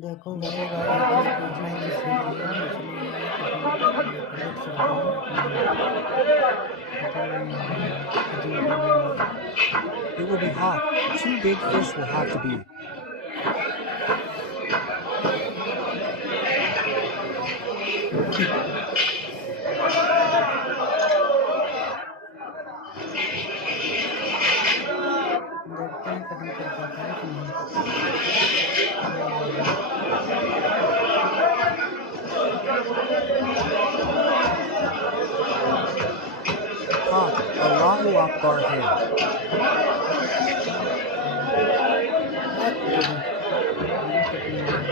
देखो भाई एक चीज पूछना है कि सीख लिया मछली है कटिंग पलट सकते हैं पकड़ नहीं हो रहा है कटिंग करने के बाद It will be hot. 2 big fish will have to be. देखते हैं कटिंग कर पाता है कि नहीं ये आ गया Caught. Allahu Akbar hai. हट तेरी ये कटिंग है